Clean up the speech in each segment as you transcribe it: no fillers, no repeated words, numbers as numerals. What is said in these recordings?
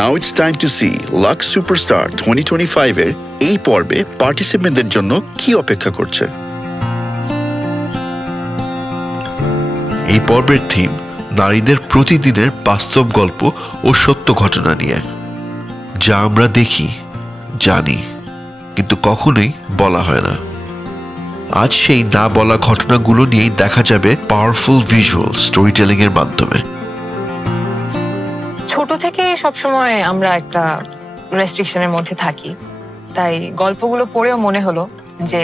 Now it's time to see Lux Superstar 2025 এর এই পর্বে পার্টিসিপেন্টদের জন্য কি অপেক্ষা করছে। এই পর্বের থিম নারীদের প্রতিদিনের বাস্তব গল্প ও সত্য ঘটনা নিয়ে, যা আমরা দেখি, জানি, কিন্তু কখনোই বলা হয় না। আজ সেই না বলা ঘটনাগুলো নিয়েই দেখা যাবে পাওয়ারফুল ভিজুয়াল স্টোরি টেলিং এর মাধ্যমে। ছোট থেকে সবসময় আমরা একটা রেস্ট্রিকশনের মধ্যে থাকি, তাই গল্পগুলো পড়েও মনে হলো যে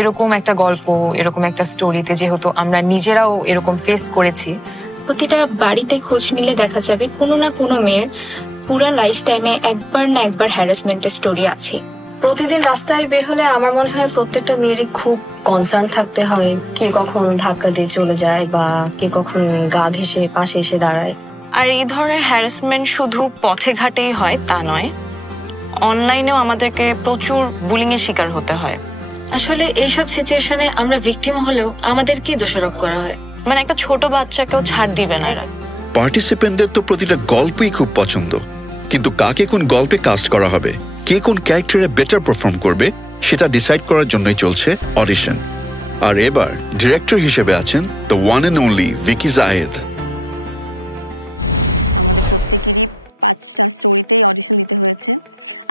এরকম একটা গল্প, এরকম একটা স্টোরিতে যেহেতু আমরা নিজেরাও এরকম ফেস করেছি। প্রতিটা বাড়িতে খোঁজ নিলে দেখা যাবে কোনো না কোনো মেয়ের পুরা লাইফ টাইমে একবার না একবার হ্যারাসমেন্টের স্টোরি আছে। প্রতিদিন রাস্তায় বের হলে আমার মনে হয় প্রত্যেকটা মেয়েরই খুব কনসার্ন থাকতে হয়, কে কখন ধাক্কা দিয়ে চলে যায় বা কে কখন গা ঘেঁষে পাশে এসে দাঁড়ায়। আর এই ধরনের হ্যারাসমেন্ট শুধু পথে ঘাটেই হয় তা নয়, অনলাইনেও আমাদেরকে প্রচুর বুলিং এর শিকার হতে হয়। আসলে এইসব সিচুয়েশনে আমরা ভিকটিম হলেও আমাদেরকে দোষারোপ করা হয়, মানে একটা ছোট বাচ্চাকেও ছাড় দিবে না এরা। পার্টিসিপেন্টদের তো প্রতিটা গল্পই খুব পছন্দ, কিন্তু কাকে কোন গল্পে কাস্ট করা হবে, কে কোন ক্যারেক্টারে বেটার পারফর্ম করবে, সেটা ডিসাইড করার জন্যই চলছে অডিশন। আর এবার ডিরেক্টর হিসেবে আছেন the one and only Vicky Zahed. আমাদের প্রত্যেকেরই 5টা স্টোরিতেই অডিশন দিতে হয়েছে।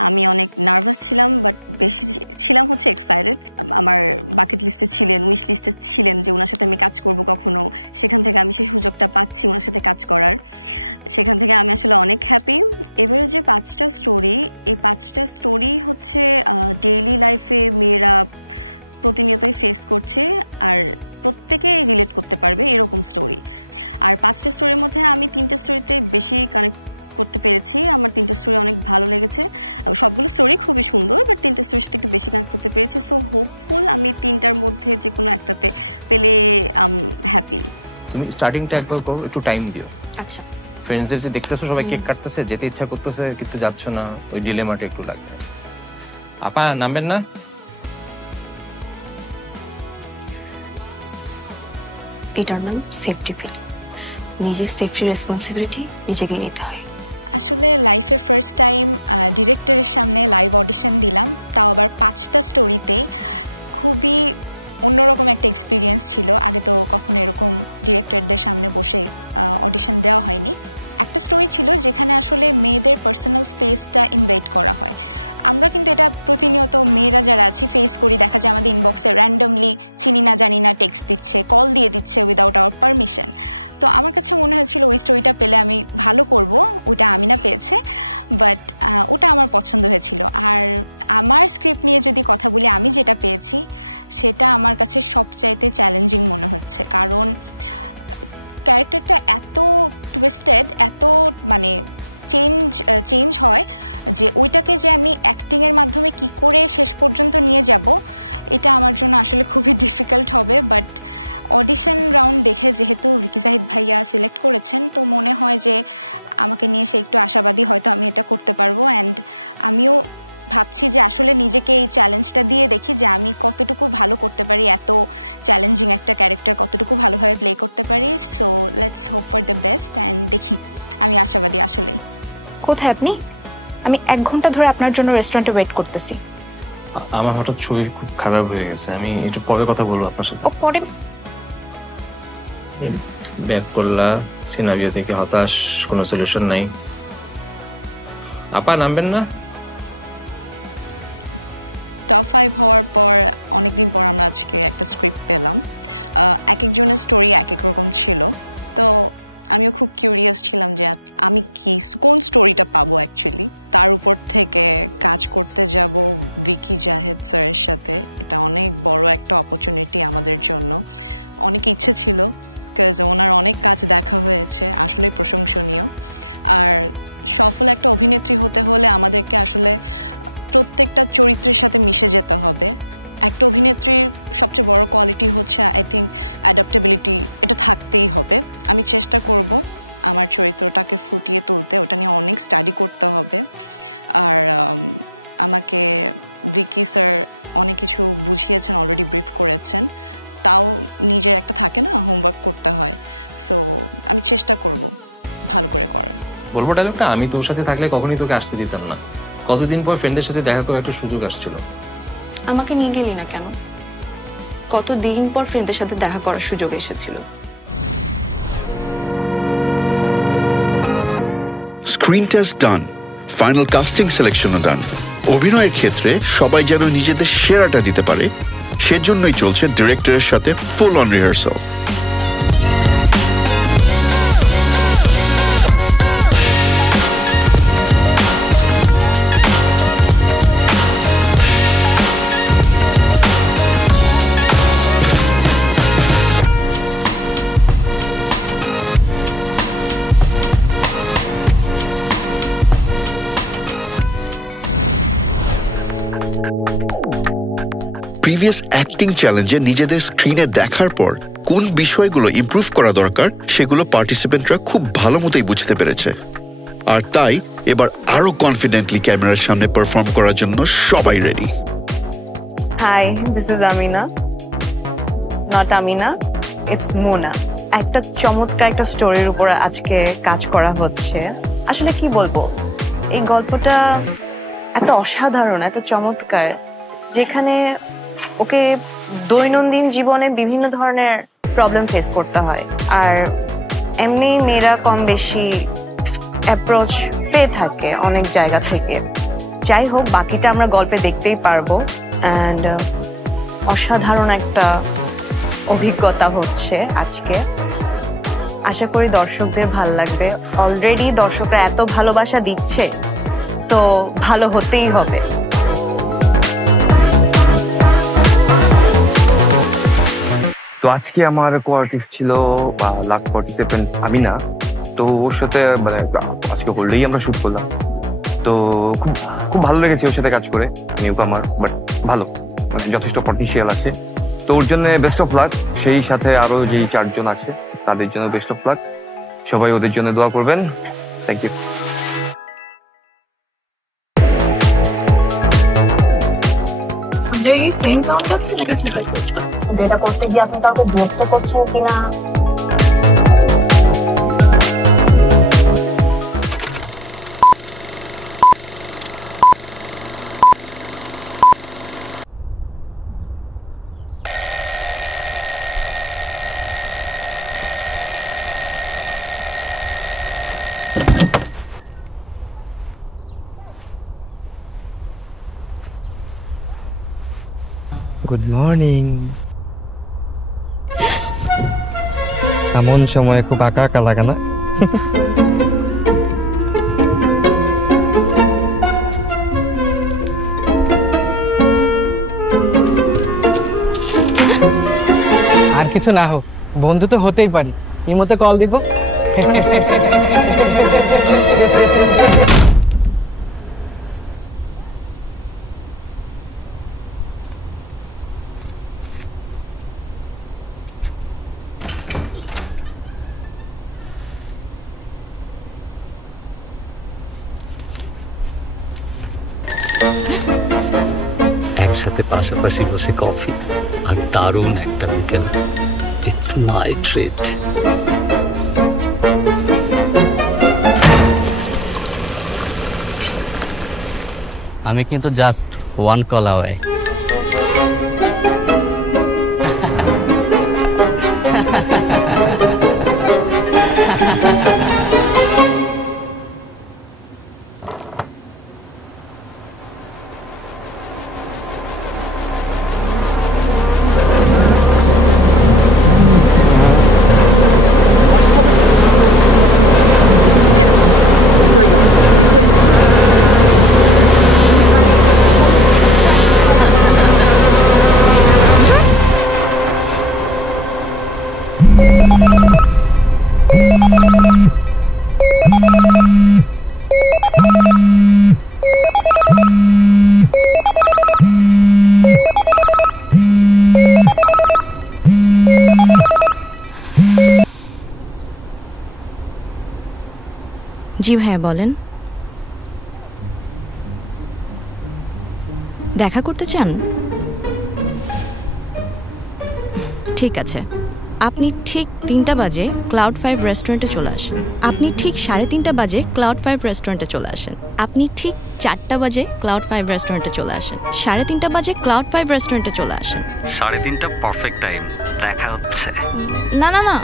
আমি অনেক নার্ভাস ছিলাম, বাট বেশি ছিলাম হচ্ছে এক্সাইটেড। আমার বাকেট লিস্টে ছিলেন, উইশ লিস্টে ছিলেন যে ওনার সাথে আমি কাজ করব কখনো। সেখান থেকে আমি সেই সুযোগটা পাচ্ছি ওনার সাথে কাজ করার, সেখান থেকে আমি আসলে অনেক হ্যাপি। এবারে যে 5টা স্টোরি, এই 5টা স্টোরি হচ্ছে ডেইলি লাইফে মেয়েরা প্রতিনিয়তই ফেস করছে, আর প্রত্যেকে রিলেট করতে পারবে এরকম স্টোরি। আর 5টা স্টোরির মধ্যে আমি 3টা স্টোরিতে বেশি কানেক্ট করতে পেরেছি। আমার 3টা স্টোরি অনেক ভালো লেগেছে। সবগুলো স্টোরি খুবই সুন্দর, বাট 3টা স্টোরির সাথে একটু বেশি কানেক্ট করতে পেরেছি। সো হোপফুল আমি 3টার মধ্যে যে কোনো একটাতে পেলে হ্যাপি। তুমি স্টার্টিংটা একবার করো, একটু টাইম দিও। আচ্ছা, ফ্রেন্ডসদের যে দেখতেছো সবাই কেক কাটতেছে, যেতে ইচ্ছা করতেছে কিন্তু যাচ্ছ না, ওই ডিলেমাটা একটু লাগবে। আপা নামবেন না? এটার নাম সেফটি পিল। নিজের সেফটি রেসপন্সিবিলিটি নিজেকে নিতে হয়। আসলে লাইফে ফার্স্ট টাইম ডিরেক্টরের সামনে লাইভ অডিশন দিলাম, তাও আবার 5টা স্টোরিতেই। খুবই অন্যরকম একটা এক্সপিরিয়েন্স ছিল। আগে তো কখনো এরকম ডিরেক্টরদের সামনে বসে অডিশন দেওয়া হয়নি। একটা স্টোরি ছিল যেখানে আসলে মেয়েদের পার্সোনাল স্পেসটা ইনভাইট করা হয়। আমরা কিন্তু এটা প্রতিনিয়ত মেয়েরা যারা আছি ফেস করি। দেখা যায় আমাদের ইনবক্সে র্যান্ডমলি চিনি না জানি না টেক্সট দিচ্ছে, কল দিয়ে দিচ্ছে উইদাউট আওয়ার পারমিশন। তো আমার কাছে মনে হয়েছিল ওই স্টোরিটা পেলে আমি ভালো করব। ওটা আমিনা পেয়েছে, বাট ওটা আমার পছন্দ হয়েছিল। আর আমার স্ক্রিপ্ট নিয়ে যদি কথা বলি, আমি যেটা পেয়েছি সেটা আমার কাছে সবচাইতে চ্যালেঞ্জিং মনে হচ্ছে। কারণ ক্যারেক্টারটা এত টুইস্টেড, এত মানে চেঞ্জ হয় যে ওইটাকে যে আমি অ্যাক্টিংয়ের মাধ্যমে কি করে শেষ পর্যন্ত নিয়ে যাব, এটা আমার জন্য আসলে খুবই ডিফিকাল্ট হবে। বাট অডিশন রাউন্ড দেখে যেহেতু ভিকি জাহিদ ভাইয়া সিলেক্ট করেছেন, তো মনে হয় যে আমাকে নিয়ে সে একটু আশাবাদী, হয়তো আমি এটা করতে পারবো। অ্যান্ড আমিও ভাবছি যে আসলে নিজেকে এই চ্যালেঞ্জটা দিয়ে দেখি যে আমি কতটুকু ভালো করতে পারি, এত চ্যালেঞ্জিং একটা ক্যারেক্টার কতটুকু ভালোভাবে প্লে করতে পারি। So let's hope for the best and দেখি। আমি আশাবাদী আসলেই। কোথায় আপনি? আমি 1 ঘন্টা ধরে আপনার জন্য রেস্টুরেন্টে ওয়েট করতেছি। আমার হঠাৎ শরীর খুব খারাপ হয়ে গেছে, আমি একটু পরে কথা বলবো আপনার সাথে। ও পরে ব্যাক করলা সিনারিও থেকে হতাশ, কোনো সলিউশন নাই। আপা নামবেন না? টপ 5 হওয়ার পর অনেকদিন পর আমরা আজকে একটা স্ক্রিপ্ট পেলাম। এক একজনের স্টোরি এক এক রকম ছিল, তো আমিও খুব কিউরিয়াস ছিলাম যে আমি কোন স্টোরিটা পাবো অ্যাকচুয়ালি। তার উপর থেকে কাজ করতে যাব ভিকি জাহেদ স্যারের সাথে। এটা অনেক বড় একটা অপরচুনিটি আমাদের জন্য। অনেক ইচ্ছে ছিল, বিকজ ওনার অনেক কাজ দেখা হয়েছে, আসলেই প্রশংসনীয়। আর সফল একটা অভিনেত্রী হতে হলে আমাদেরকে আসলে প্রত্যেকটা চরিত্রের সাথে মিশে যেতে হবে। একটা অভিনেত্রীর সবচেয়ে বড় কোয়ালিটি হচ্ছে আই থিঙ্ক অ্যাডাপ্টেবিলিটি, এটা থাকতেই হবে। আমি চেষ্টা করব আমার চরিত্রটাকে ফুটিয়ে তুলতে, ওটা নিয়ে অনেক স্টাডি করতে হবে। আর আমাকে ভিকি স্যার অনেক কিছু বুঝিয়েছেন, অলরেডি ব্রিফ করেছেন, তাও নিজের একটা থাকে না, হোমওয়ার্ক করতে হয়। সো আমি চেষ্টা করব ভালো করে করার। বলবো ডায়লগটা, আমি তোর সাথে থাকলে কখনই তোকে আসতে দিতাম না। কতদিন পর ফ্রেন্ডদের সাথে দেখা করার একটা সুযোগ আসছিল। আমাকে নিয়ে গেলি না কেন? কতদিন পর ফ্রেন্ডদের সাথে দেখা করার সুযোগ এসেছিল। স্ক্রিন টেস্ট ডান, ফাইনাল কাস্টিং সিলেকশনও ডান। অভিনয়ের ক্ষেত্রে সবাই যেন নিজেদের সেরাটা দিতে পারে, সেজন্যই চলছে ডিরেক্টরের সাথে full on rehearsal. Previous acting চ্যালেঞ্জে নিজেদের স্ক্রিনে দেখার পর কোন বিষয়গুলো ইমপ্রুভ করা দরকার সেগুলো পার্টিসিপেন্টরা খুব ভালো মতোই বুঝতে পেরেছে। আর তাই এবার আরো কনফিডেন্টলি ক্যামেরার সামনে পারফর্ম করার জন্য সবাই ready. Hi, this is Amina. Not Amina, it's Mona. একটা চমৎকার একটা স্টোরির উপর আজকে কাজ করা হচ্ছে। আসলে কি বলবো, এই গল্পটা এত অসাধারণ, এত চমৎকার, যেখানে ওকে দৈনন্দিন জীবনে বিভিন্ন ধরনের প্রবলেম ফেস করতে হয়। আর এমনি মেয়েরা কম বেশি অ্যাপ্রোচ পেয়ে থাকে অনেক জায়গা থেকে। যাই হোক, বাকিটা আমরা গল্পে দেখতেই পারবো। অ্যান্ড অসাধারণ একটা অভিজ্ঞতা হচ্ছে আজকে। আশা করি দর্শকদের ভালো লাগবে। অলরেডি দর্শকরা এত ভালোবাসা দিচ্ছে, তো ভালো হতেই হবে। তো আজকে আমার কো আর্টিস্ট ছিল লাক পার্টিসিপেন্ট আমিনা। তো ওর সাথে মানে আজকে হোল্ডেই আমরা শুট করলাম। তো খুব খুব ভালো লেগেছে ওর সাথে কাজ করে। নিউ কামার, বাট ভালো, মানে যথেষ্ট পটেনশিয়াল আছে। তো ওর জন্য বেস্ট অফ লাক। সেই সাথে আরো যেই 4 জন আছে তাদের জন্য বেস্ট অফ লাক। সবাই ওদের জন্য দোয়া করবেন। Thank you. সেম সাউন্ড হচ্ছে নাকি ঠিক আছে? যেটা করতে গিয়ে আপনি কাউকে বিরক্ত করছেন কিনা? Good morning. এমন সময় খুব আঁকা আঁকা লাগে না? আর কিছু না হোক, বন্ধু তো হতেই পারি। ইমোতে কল দিব। একসাথে পাশাপাশি বসে কফি আর দারুণ একটা বিকেল। It's my treat. আমি কিন্তু জাস্ট ওয়ান কল অ্যাওয়ে। জি ভাইয়া, বলেন। দেখা করতে চান? ঠিক আছে, আপনি ঠিক 3টা বাজে ক্লাউড 5 রেস্টুরেন্টে চলে আসেন। আপনি ঠিক 3:30 বাজে ক্লাউড 5 রেস্টুরেন্টে চলে আসেন। আপনি ঠিক 4টা বাজে ক্লাউড 5 রেস্টুরেন্টে চলে আসেন। 3:30 বাজে ক্লাউড 5 রেস্টুরেন্টে চলে আসেন। 3:30 পারফেক্ট টাইম, দেখা হচ্ছে। না না না,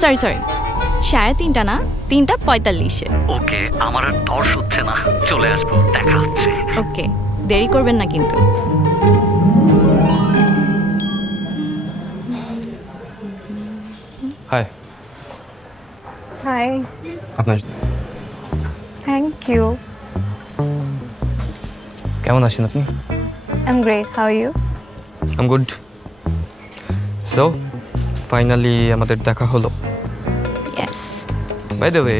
সরি 3:30 না, 3:45-এ। ওকে, আমার আর দর্শ হচ্ছে না, চলে আসবো, দেখা হচ্ছে। ওকে, দেরি করবেন না কিন্তু। হাই। হাই। আপনার থ্যাংক ইউ। কেমন আছেন আপনি? I am great, how are you? I am good. So finally আমাদের দেখা হলো। ইয়েস। বাই দ্য ওয়ে,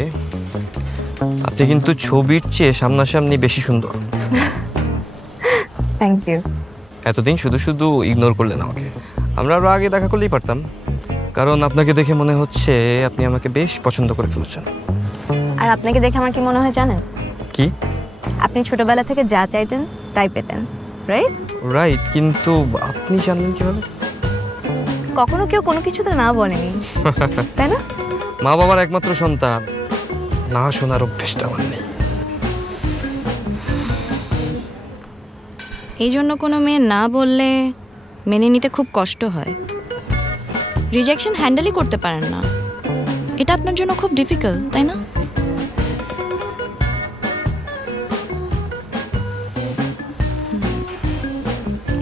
আপনি কিন্তু ছবির চেয়ে সামনাসামনি বেশি সুন্দর। Thank you. এতদিন শুধু শুধু ইগনোর করলেন আমাকে। আমরা আরো আগে দেখা করলেই পারতাম, কারণ আপনাকে দেখে মনে হচ্ছে আপনি আমাকে বেশ পছন্দ করে ফেলেছেন। আর আপনাকে দেখে আমার কি মনে হয় জানেন? কি? আপনি ছোটবেলা থেকে যা চাইতেন তাই পেতেন, রাইট? রাইট, কিন্তু আপনি জানেন কিভাবে? কখনো কেউ কোনো কিছুতে না বলেনি, তাই না? মা বাবার একমাত্র সন্তান, না শোনার অভ্যেসটা আমার নেই। এই জন্য কোনো মেয়ে না বললে মেনে নিতে খুব কষ্ট হয়। রিজেকশন হ্যান্ডেলই করতে পারেন না, এটা আপনার জন্য খুব ডিফিকাল্ট, তাই না?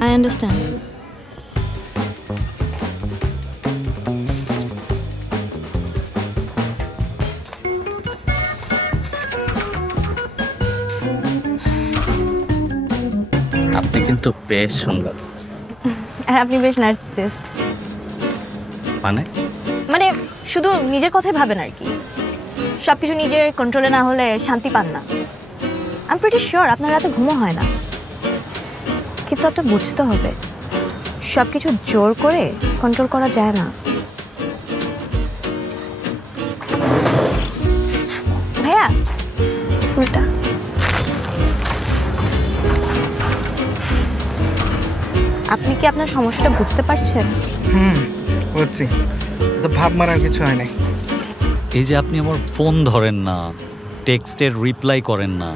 I understand. আপনি কিন্তু বেশ সুন্দর। আর আপনি বেশ নার্সিসিস্ট। মানে শুধু নিজের কথাই ভাবেন আর কি, সবকিছু নিজের কন্ট্রোলে না হলে শান্তি পান না। আই এম প্রিটি শিওর আপনার রাতে ঘুমও হয় না। কিন্তু আপনার বুঝতে হবে, সবকিছু জোর করে কন্ট্রোল করা যায় না। ভাইয়া উল্টা। আপনি কি আপনার সমস্যাটা বুঝতে পারছেন? বুঝছি, তো ভাব মারার কিছু হয় নাই। এই যে আপনি আমার ফোন ধরেন না, টেক্সটের রিপ্লাই করেন না,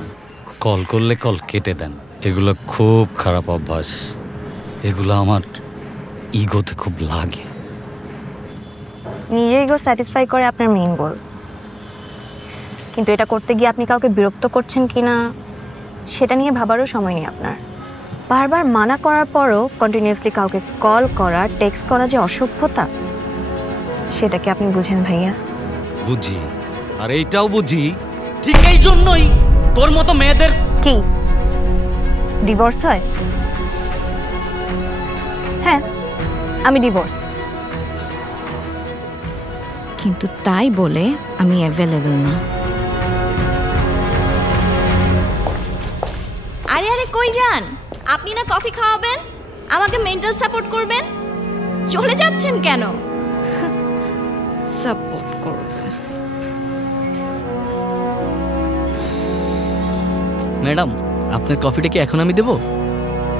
কল করলে কল কেটে দেন, এগুলো খুব খারাপ অভ্যাস। এগুলো আমার ইগোতে খুব লাগে। নিজের ইগো স্যাটিসফাই করে আপনার মেইন গোল, কিন্তু এটা করতে গিয়ে আপনি কাউকে বিরক্ত করছেন কিনা সেটা নিয়ে ভাবারও সময় নেই আপনার। বারবার মানা করার পরও কন্টিনিউয়াসলি কাউকে কল করা, টেক্সট করা যে অসভ্যতা, সেটা কি আপনি বুঝেন ভাইয়া? বুঝি, আর এইটাও বুঝি, ঠিক এই জন্যই তোর মতো মেয়েদের কি ডিভোর্স হয়? হ্যাঁ, আমি ডিভোর্স। কিন্তু তাই বলে আমি অ্যাভেলেবল না। আরে আরে কই যান? আপনি না কফি খাওয়াবেন, আমাকে মেন্টাল সাপোর্ট করবেন, চলে যাচ্ছেন কেন? সাপোর্ট করবেন? ম্যাডাম, আপনার কফিটা কি এখন আমি দেব?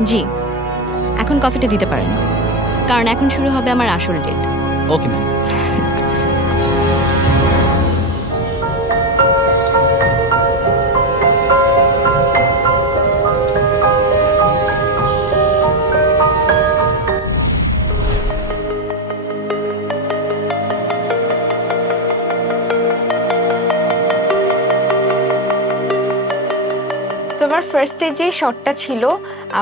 জি, এখন কফিটা দিতে পারেন, কারণ এখন শুরু হবে আমার আসল ডেট। Okay ma'am. ফার্স্টে যে শটটা ছিল,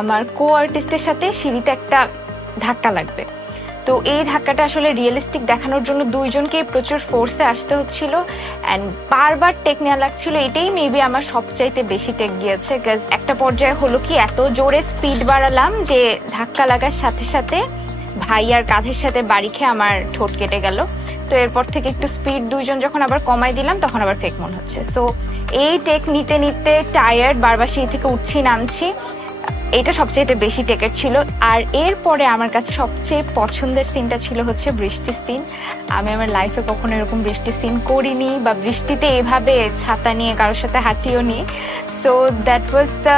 আমার কো আর্টিস্টের সাথে সিঁড়িতে একটা ধাক্কা লাগবে। তো এই ধাক্কাটা আসলে রিয়েলিস্টিক দেখানোর জন্য দুইজনকে প্রচুর ফোর্সে আসতে হচ্ছিল অ্যান্ড বারবার টেক নেওয়া লাগছিল। এটাই মেবি আমার সবচাইতে বেশি টেক গিয়েছে, বিকজ একটা পর্যায়ে হলো কি এত জোরে স্পিড বাড়ালাম যে ধাক্কা লাগার সাথে সাথে ভাইয়ার কাঁধের সাথে বাড়ি খেয়ে আমার ঠোঁট কেটে গেল। তো এরপর থেকে একটু স্পিড দুইজন যখন আবার কমাই দিলাম তখন আবার ফেক মনে হচ্ছে। সো এই টেক নিতে নিতে টায়ার্ড, বারবার সিঁড়ি থেকে উঠছি নামছি, এটা সবচেয়ে বেশি টেকের ছিল। আর এরপরে আমার কাছে সবচেয়ে পছন্দের সিনটা ছিল হচ্ছে বৃষ্টির সিন। আমি আমার লাইফে কখনো এরকম বৃষ্টির সিন করিনি, বা বৃষ্টিতে এভাবে ছাতা নিয়ে কারোর সাথে হাঁটিও নি। সো দ্যাট ওয়াজ দ্য,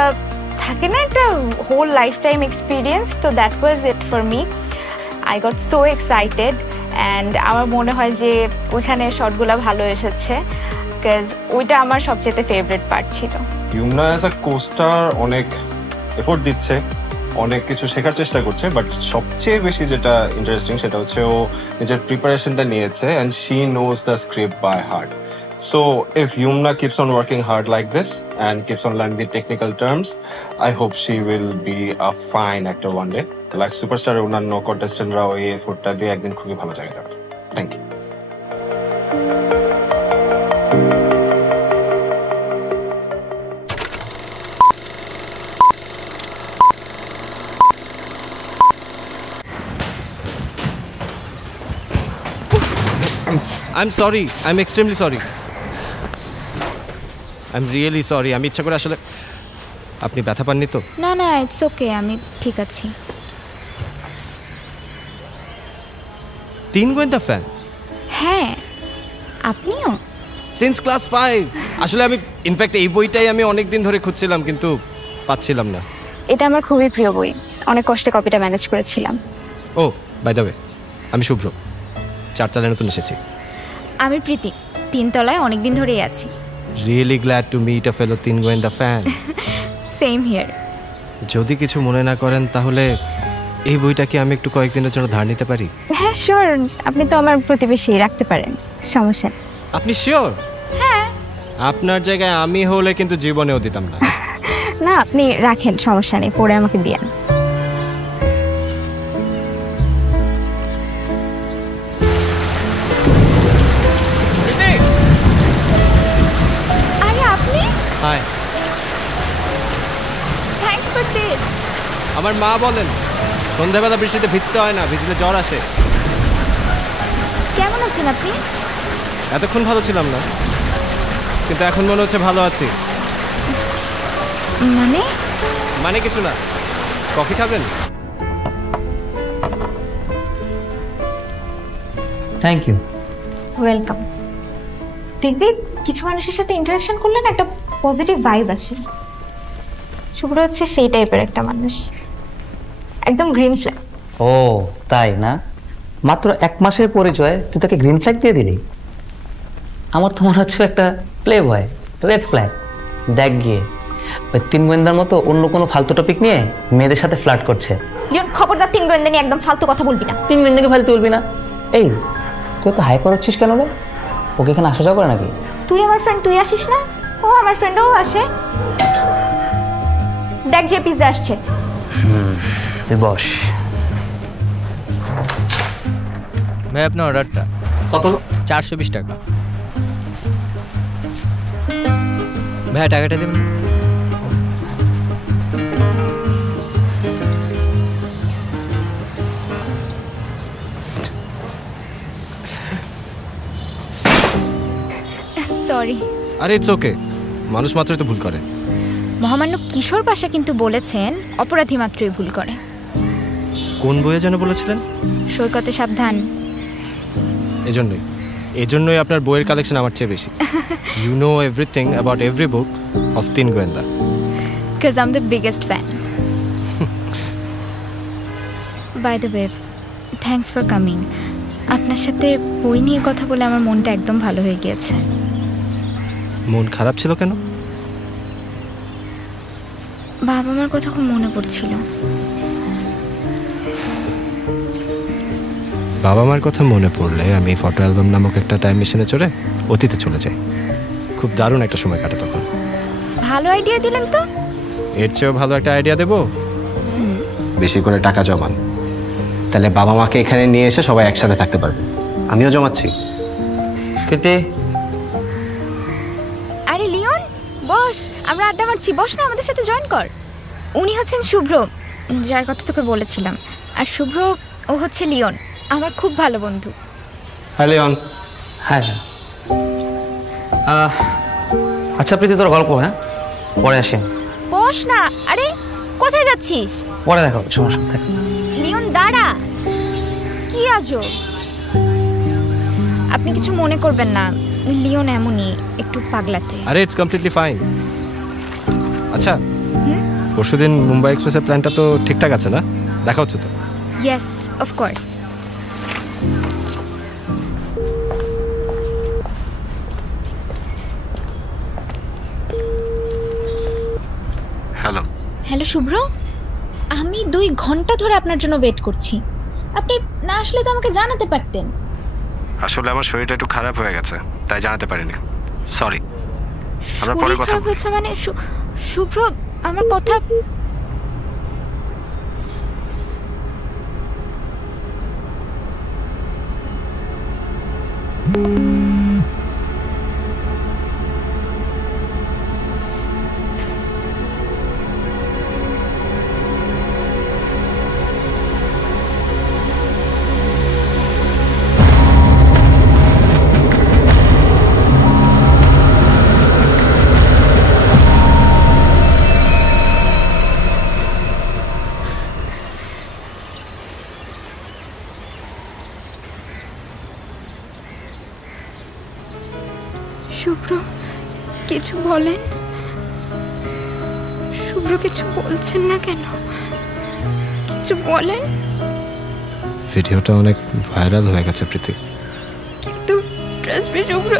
থাকে না একটা হোল লাইফ টাইম এক্সপিরিয়েন্স, তো that was it for me. I got so excited and আমার মনে হয় যে ওইখানে শটগুলো ভালো এসেছে, বিকজ ওইটা আমার সবচেয়ে ফেভারিট পার্ট ছিল। ইউমনা অ্যাজ আ কোস্টার অনেক এফোর্ট দিচ্ছে, অনেক কিছু শেখার চেষ্টা করছে, বাট সবচেয়ে বেশি যেটা ইন্টারেস্টিং সেটা হচ্ছে ও নিজের প্রিপারেশনটা নিয়েছে and she knows the script by heart. So if Yumna keeps on working hard like this and keeps on learning the technical terms, I hope she will be a fine actor one day. Like Superstar অন্যান্য কন্টেস্টেন্টরাও এই এফোর্টটা দিয়ে একদিন খুবই ভালো জায়গায় যাবে। Thank you. I'm sorry. I'm extremely sorry. I'm really sorry. আমি ইচ্ছা করে আসলে আপনি ব্যথা পাননি তো? না না, ইটস ওকে, আমি ঠিক আছি। 3 গোয়েন্দা ফ্যান? হ্যাঁ, আপনিও? Since class 5। আসলে আমি ইনফ্যাক্ট এই বইটাই আমি অনেক দিন ধরে খুঁজছিলাম কিন্তু পাচ্ছিলাম না। এটা আমার খুবই প্রিয় বই, অনেক কষ্টে কপিটা ম্যানেজ করেছিলাম। ও বাই দ্য ওয়ে, আমি শুভ্র, 4 তলায় নতুন এসেছি। আমি প্রীতি, 3 তলায় অনেকদিন ধরেই আছি। Really glad to meet a fellow 3 গোয়েন্দা ফ্যান। Same here. যদি কিছু মনে না করেন তাহলে এই বইটা কি আমি একটু কয়েকদিনের জন্য ধার নিতে পারি? হ্যাঁ শিওর, আপনি তো আমার প্রতিবেশী, রাখতে পারেন, সমস্যা নেই। আপনি শিওর? হ্যাঁ। আপনার জায়গায় আমি হলে কিন্তু জীবনেও দিতাম না। না আপনি রাখেন, সমস্যা নেই, পরে আমাকে দিয়েন। Hi, thanks for this. আমার মা বলেন সন্ধ্যাবেলা বৃষ্টিতে ভিজতে হয় না, ভিজলে জ্বর আসে। কেমন আছেন আপনি? এতক্ষণ ভালো ছিলাম না, কিন্তু এখন মনে হচ্ছে ভালো আছি। মানে কিছু না। কফি খাবেন? Thank you. ওয়েলকাম। দেখবি কিছু মানুষের সাথে ইন্টারাকশন করলে না একটা পজিটিভ ভাইব আসে। শুভ্র হচ্ছে সেই টাইপের একটা মানুষ, একদম গ্রিন ফ্ল্যাগ। ও তাই না? মাত্র 1 মাসের পরিচয় তুই তাকে গ্রিন ফ্ল্যাগ দিয়ে দিলি? আমার তো মনে হচ্ছে একটা প্লে বয়, রেড ফ্ল্যাগ। দেখ গিয়ে ওই 3 গোয়েন্দার মতো অন্য কোনো ফালতু টপিক নিয়ে মেয়েদের সাথে ফ্লার্ট করছে। খবরদার 3 গোয়েন্দা নিয়ে একদম ফালতু কথা বলবি না। 3 গোয়েন্দাকে ফালতু বলবি না। এই তুই তো হাই করছিস কেন রে? ওকে এখানে আসা যাওয়া করে নাকি? তুই আমার ফ্রেন্ড, তুই আসিস না? ও আমার ফ্রেন্ড, ও আসে। দেখ যে পিজ্জা আসছে। তুই বস। ভাই আপনার অর্ডারটা কত? 420 টাকা। ভাই টাকাটা দেবেন। সরি। আরে ইটস ওকে, মানুষ মাত্রই তো ভুল করে। মহামান্য কিশোর পাশা কিন্তু বলেছেন অপরাধী মাত্রই ভুল করে। কোন বইয়ে যেন বলেছিলেন? সৈকতে সাবধান। এজন্যই আপনার বইয়ের কালেকশন আমার চেয়ে বেশি। You know everything about every book of 3 গোয়েন্দা। Because I'm the biggest fan. By the way, thanks for coming. আপনার সাথে বই নিয়ে কথা বলে আমার মনটা একদম ভালো হয়ে গিয়েছে। মন খারাপ ছিল কেন? বাবা মার কথা খুব মনে পড়ছিল। বাবা মার কথা মনে পড়লে আমি ফটো অ্যালবাম নামক একটা টাইম মেশিনে চড়ে অতীতে চলে যাই। খুব দারুণ একটা সময় কাটে তখন। ভালো আইডিয়া দিলেন তো। এর চেয়েও ভালো একটা আইডিয়া দেবো। বেশি করে টাকা জমান, তাহলে বাবা মাকে এখানে নিয়ে এসে সবাই একসাথে থাকতে পারবে। আমিও জমাচ্ছি। প্রীতি। আরে লিওন, বস, আমরা আড্ডা মারছি, বস না আমাদের সাথে জয়েন কর। উনি হচ্ছেন শুভ্র, যার কথা তোকে বলেছিলাম। আর শুভ্র, ও হচ্ছে লিওন, আমার খুব ভালো বন্ধু। হ্যাঁ লিওন। হ্যাঁ। আচ্ছা প্রীতি, তোর গল্প হ্যাঁ পরে আসেন। বস না। আরে কোথায় যাচ্ছিস? পরে দেখো, সমস্যা দেখো। লিওন দাঁড়া, কি আজব। আপনি কিছু মনে করবেন না, লিওন এমনই একটু পাগলাটে। আরে ইটস কমপ্লিটলি ফাইন। আচ্ছা, পরশুদিন মুম্বাই এক্সপ্রেসের প্ল্যানটা তো ঠিকঠাক আছে না? দেখা হচ্ছে তো? Yes, of course. হ্যালো শুভ্র, আমি 2 ঘন্টা ধরে আপনার জন্য ওয়েট করছি। আপনি না আসলে তো আমাকে জানাতে পারতেন। আসলে আমার শরীরটা একটু খারাপ হয়ে গেছে, তাই জানাতে পারিনি। সরি। আমরা পরে কথা খারাপ হয়েছে মানে? শুভ্র, আমার কথা শুভ্র কিছু বলেন। শুভ্র কিছু বলছেন না কেন? কিছু বলেন। ভিডিওটা অনেক ভাইরাল হয়ে গেছে প্রীতি। কিন্তু ট্রাস্ট মি শুভ্র,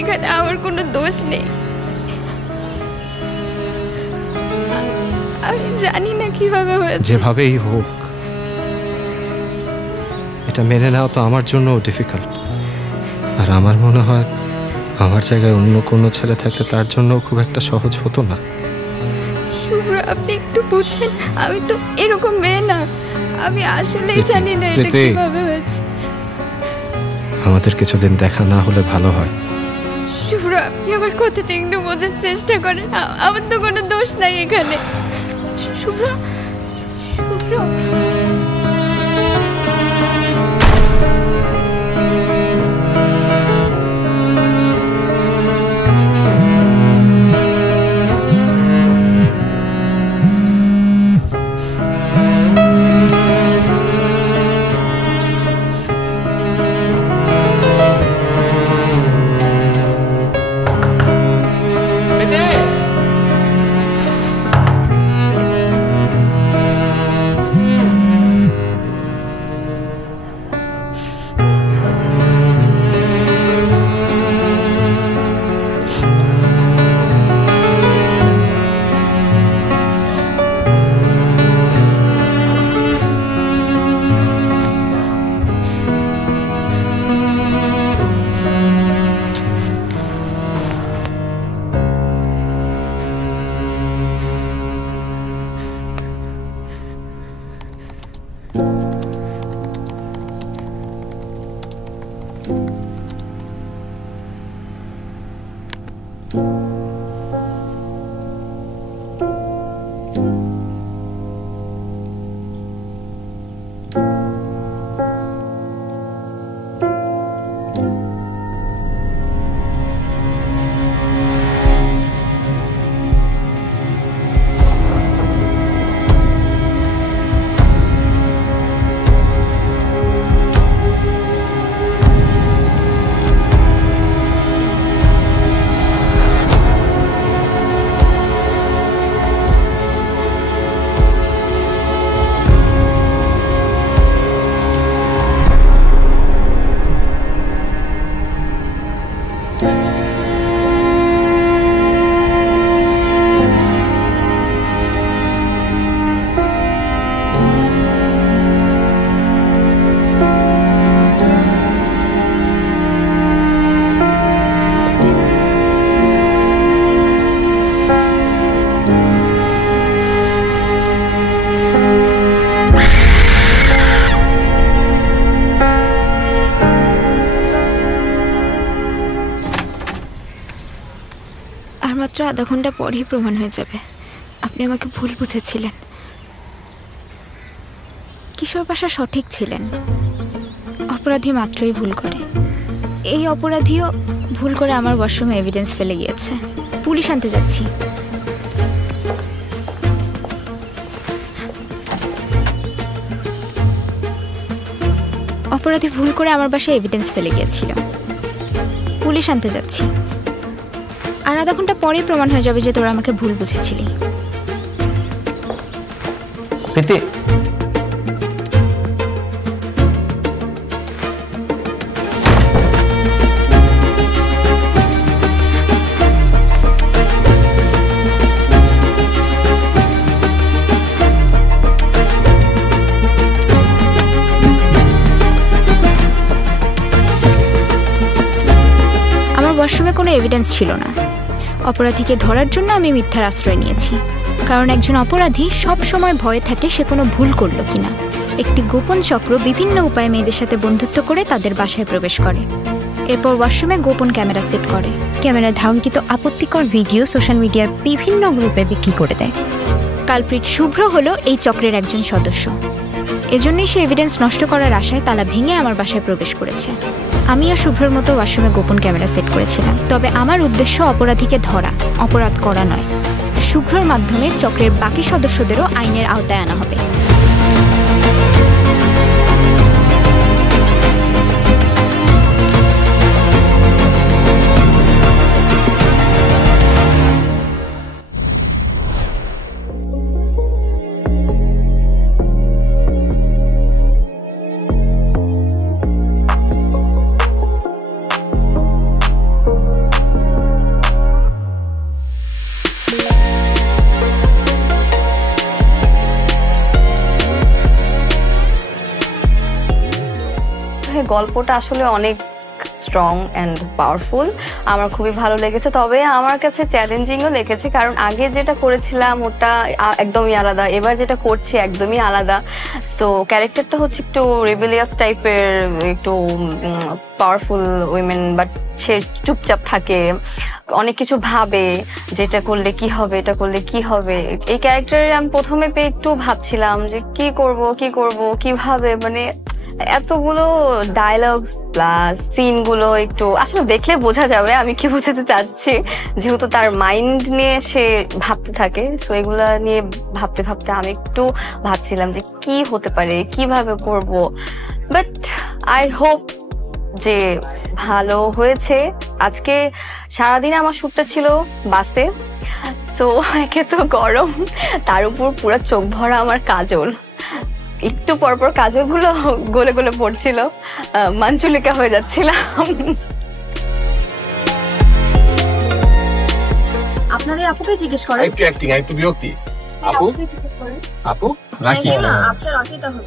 এখানে আমার কোনো দোষ নেই। আমি জানি না কিভাবে হয়েছে। যেভাবেই হোক এটা মেনে নেওয়া তো আমার জন্য ডিফিকাল্ট। আর আমার মনে হয় আমার জায়গায় অন্য কোনো ছেলে থাকলে তার জন্য খুব একটা সহজ হতো না। শুভ্র, আপনি একটু বুঝেন, আমি তো এরকম মেয়ে না। আমি আসলেই জানি না এটা কিভাবে হয়েছে। আমাদের কিছুদিন দেখা না হলে ভালো হয়। শুভ্র, আপনি আমার কথাটা একটু বোঝার চেষ্টা করেন। আমার তো কোনো দোষ নাই এখানে। শুভ্র, শুভ্র মাত্র আধা ঘন্টা পরেই প্রমাণ হয়ে যাবে আপনি আমাকে ভুল বুঝেছিলেন। কিশোর পাশা সঠিক ছিলেন। অপরাধী মাত্রই ভুল করে। এই অপরাধীও ভুল করে আমার ওয়াশরুমে এভিডেন্স ফেলে গিয়েছে। পুলিশ আনতে যাচ্ছি। অপরাধী ভুল করে আমার বাসায় এভিডেন্স ফেলে গিয়েছিল। পুলিশ আনতে যাচ্ছি। আর আধা ঘন্টা পরেই প্রমাণ হয়ে যাবে যে তোরা আমাকে ভুল বুঝেছিলি। প্রীতি, ওয়াশরুমে কোনো এভিডেন্স ছিল না। অপরাধীকে ধরার জন্য আমি মিথ্যার আশ্রয় নিয়েছি, কারণ একজন অপরাধী সব সময় ভয়ে থাকে সে কোনো ভুল করলো কিনা। একটি গোপন চক্র বিভিন্ন উপায়ে মেয়েদের সাথে বন্ধুত্ব করে তাদের বাসায় প্রবেশ করে। এরপর ওয়াশরুমে গোপন ক্যামেরা সেট করে। ক্যামেরায় ধারণকৃত আপত্তিকর ভিডিও সোশ্যাল মিডিয়ার বিভিন্ন গ্রুপে বিক্রি করে দেয়। কালপ্রিট শুভ্র হলো এই চক্রের একজন সদস্য। এজন্যই সে এভিডেন্স নষ্ট করার আশায় তালা ভেঙে আমার বাসায় প্রবেশ করেছে। আমিও শুভ্রর মতো ওয়াশরুমে গোপন ক্যামেরা সেট করেছিলাম, তবে আমার উদ্দেশ্য অপরাধীকে ধরা, অপরাধ করা নয়। শুভ্রর মাধ্যমে চক্রের বাকি সদস্যদেরও আইনের আওতায় আনা হবে। গল্পটা আসলে অনেক স্ট্রং অ্যান্ড পাওয়ারফুল, আমার খুবই ভালো লেগেছে। তবে আমার কাছে চ্যালেঞ্জিংও লেগেছে, কারণ আগে যেটা করেছিলাম ওটা একদমই আলাদা, এবার যেটা করছি একদমই আলাদা। সো ক্যারেক্টারটা হচ্ছে একটু রেবেলিয়াস টাইপের, একটু পাওয়ারফুল উইমেন, বাট সে চুপচাপ থাকে, অনেক কিছু ভাবে, যেটা করলে কি হবে, এটা করলে কি হবে। এই ক্যারেক্টারে আমি প্রথমে পেয়ে একটু ভাবছিলাম যে কি করব কিভাবে, মানে এতগুলো ডায়লগস প্লাস সিনগুলো একটু আসলে দেখলে বোঝা যাবে আমি কি বোঝাতে চাচ্ছি, যেহেতু তার মাইন্ড নিয়ে সে ভাবতে থাকে। সো এগুলো নিয়ে ভাবতে ভাবতে আমি একটু ভাবছিলাম যে কি হতে পারে, কিভাবে করব। বাট আই হোপ যে ভালো হয়েছে। আজকে সারাদিন আমার শ্যুটটা ছিল বাসে, সো একে তো গরম, তার উপর পুরো চোখ ভরা আমার কাজল, একটু পরপর কাজলগুলো গলে গলে পড়ছিল, মাঞ্চলিকা হয়ে যাচ্ছিলাম। আপনারা আপুকে জিজ্ঞেস করেন। একটু অ্যাক্টিং, একটু বিরক্তি। আপু রাখি না, আচ্ছা রাখি তাহলে।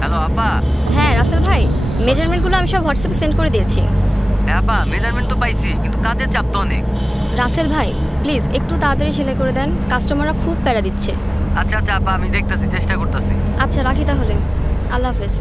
হ্যালো আপা। হ্যাঁ রাসেল ভাই, মেজারমেন্টগুলো আমি সব হোয়াটসঅ্যাপে সেন্ড করে দিয়েছি। হ্যাঁ আপা, মেজারমেন্ট তো পাইছি, কিন্তু কাজের চাপ তো অনেক। রাসেল ভাই প্লিজ একটু তাড়াতাড়ি সেলাই করে দেন, কাস্টমাররা খুব প্যারা দিচ্ছে। আচ্ছা আচ্ছা আপা, আমি দেখতেছি, চেষ্টা করতেছি। আচ্ছা রাখি তাহলে, আল্লাহ হাফেজ।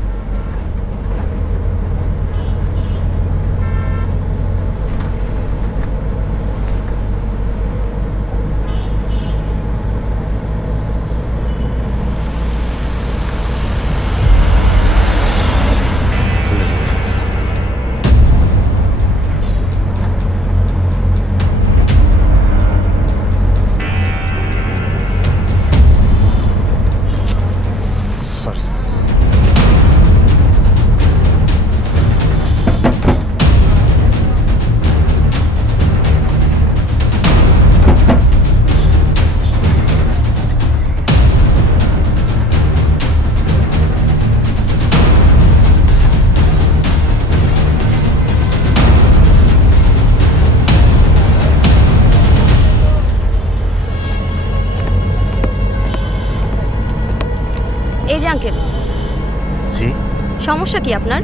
সমস্যা কি আপনার?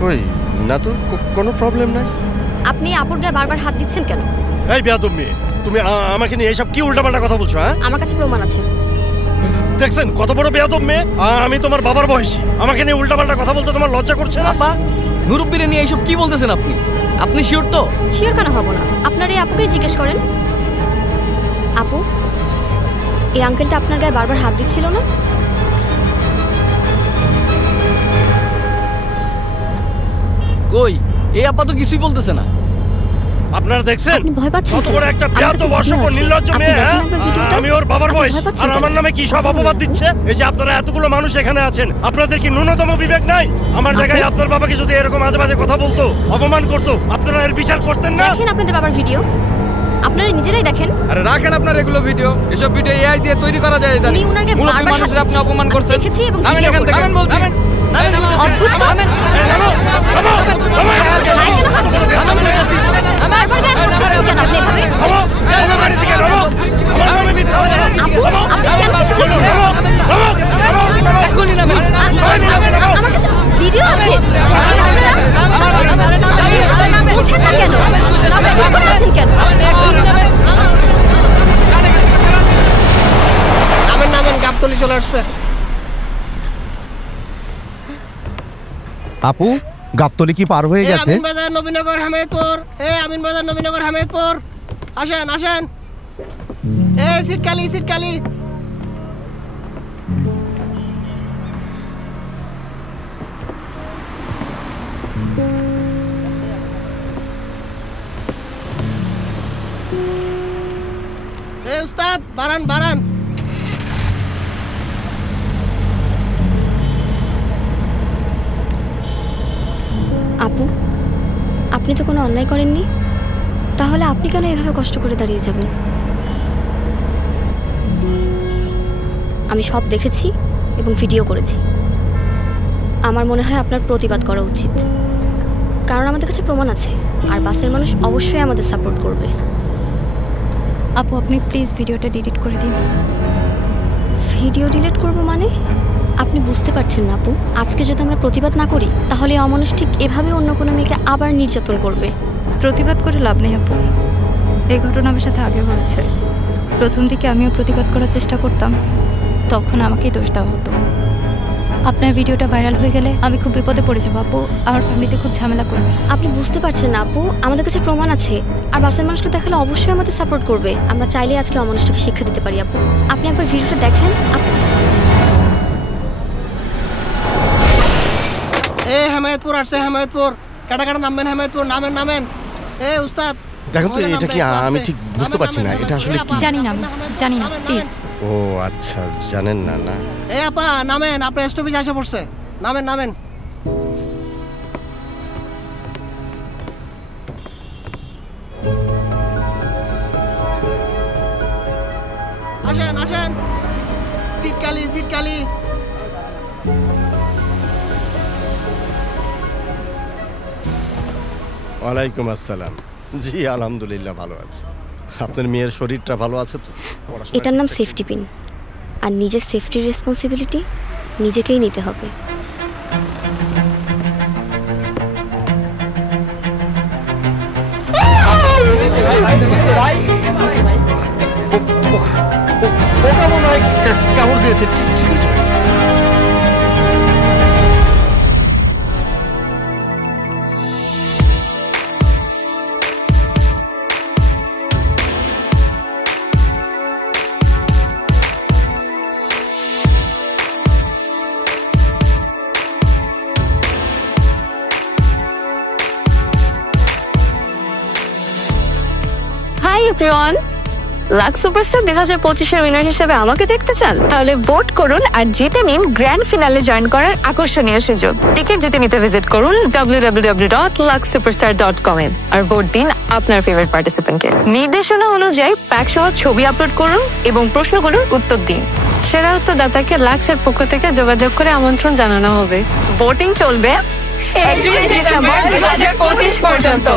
কই না তো, কোনো প্রবলেম নাই। আপনি আপুর গায়ে বারবার হাত দিচ্ছেন কেন? এই বেয়াদব মেয়ে, তুমি আমাকে নিয়ে এইসব কি উল্টাপাল্টা কথা বলছো? হ্যাঁ, আমার কাছে প্রমাণ আছে। দেখছেন কত বড় বেয়াদব মেয়ে? আমি তোমার বাবার বয়সী, আমাকে নিয়ে উল্টাপাল্টা কথা বলতে তোমার লজ্জা করছে না? আপা, মুরব্বিরে নিয়ে এইসব কি বলতেছেন আপনি? আপনি শিওর তো? শিওর কেন হব না? আপনার এই আপুকেই জিজ্ঞেস করেন। আপু, এই আঙ্কেলটা আপনার গায়ে বারবার হাত দিচ্ছিল না? কই, এই আপা তো কিছুই বলতেছে না। আপনারা দেখছেন আপনি ভয় পাচ্ছেন কত বড় একটা বেয়াদব অসভ্য নির্লজ্জ মেয়ে। আমি ওর বাবার বয়স আর আমার নামে কি সব অপবাদ দিচ্ছে? এই যে আপনারা এতগুলো মানুষ এখানে আছেন, আপনাদের কি ন্যূনতম বিবেক নাই? আমার জায়গায় আপনার বাবাকে যদি এরকম আজে বাজে কথা বলতো, অপমান করতো, আপনারা এর বিচার করতেন না? দেখেন আপনাদের বাবার ভিডিও, আপনারা নিজেরাই দেখেন। আরে রাখেন আপনার এগুলো ভিডিও, এসব ভিডিও এআই দিয়ে তৈরি করা যায়। উনি ওনাকে মুরব্বি মানুষের আপনি অপমান করতেন। দেখেছি এবং আমি এখান থেকে বলছি পড়ছে। আপু গাবতলি কি পার হয়ে গেছে? আমিনবাজার নবীনগর হামিদপুর, আমিনবাজার নবীনগর হামিদপুর, আসেন আসেন। সিটকালি সিটকালি। উস্তাদ বারান বারান। আপু, আপনি তো কোনো অন্যায় করেননি, তাহলে আপনি কেন এভাবে কষ্ট করে দাঁড়িয়ে যাবেন? আমি সব দেখেছি এবং ভিডিও করেছি। আমার মনে হয় আপনার প্রতিবাদ করা উচিত, কারণ আমাদের কাছে প্রমাণ আছে, আর বাসের মানুষ অবশ্যই আমাদের সাপোর্ট করবে। আপু আপনি প্লিজ ভিডিওটা ডিলিট করে দিন। ভিডিও ডিলিট করব মানে? আপনি বুঝতে পারছেন না আপু, আজকে যদি আমরা প্রতিবাদ না করি তাহলে অমানুষ ঠিক এভাবে অন্য কোনো মেয়েকে আবার নির্যাতন করবে। প্রতিবাদ করে লাভ নেই আপু, এই ঘটনা আমার সাথে আগে হয়েছে। প্রথম দিকে আমিও প্রতিবাদ করার চেষ্টা করতাম, তখন আমাকেই দোষ দেওয়া হতো। আপনার ভিডিওটা ভাইরাল হয়ে গেলে আমি খুব বিপদে পড়ে যাবো আপু, আমার ফ্যামিলিতে খুব ঝামেলা করবে। আপনি বুঝতে পারছেন না আপু, আমাদের কাছে প্রমাণ আছে, আর বাসের মানুষকে দেখালে অবশ্যই আমাদের সাপোর্ট করবে। আমরা চাইলে আজকে অমানুষটাকে শিক্ষা দিতে পারি আপু। আপনি একবার ভিডিওটা দেখেন। হামিদপুর আসছে, হামিদপুর। কাটা কাটা নামবেন, হামিদপুর নামেন নামেন। উস্তাদ দেখো তো এটা কি, আমি ঠিক বুঝতে পারছি না এটা আসলে কি। জানি না প্লিজ। ও আচ্ছা, জানেন না? না আপা নামেন, আপনার স্টপেজ আসে পড়ছে, নামেন নামেন। আসেন আসেন, সিটকালি সিটকালি। ওয়ালাইকুম আসসালাম। জি আলহামদুলিল্লাহ ভালো আছে। আপনার মেয়ের শরীরটা ভালো আছে তো? এটার নাম সেফটি পিন, আর নিজের সেফটির রেসপন্সিবিলিটি নিজেকেই নিতে হবে। কামড় দিয়েছে। এভরিওয়ান, লাক্স সুপারস্টার 2025-এর উইনার হিসেবে আমাকে দেখতে চান? তাহলে ভোট করুন আর জিতে নিন গ্র্যান্ড ফিনালে জয়েন করার আকর্ষণীয় সুযোগ। টিকিট জিতে নিতে ভিজিট করুন www.luxsuperstar.com আর ভোট দিন আপনার ফেভারিট পার্টিসিপেন্টকে। নির্দেশনা অনুযায়ী প্যাক সহ ছবি আপলোড করুন এবং প্রশ্নগুলোর উত্তর দিন। সেরা উত্তরদাতাকে লাক্সের পক্ষ থেকে যোগাযোগ করে আমন্ত্রণ জানানো হবে। ভোটিং চলবে 31 ডিসেম্বর 2025 পর্যন্ত।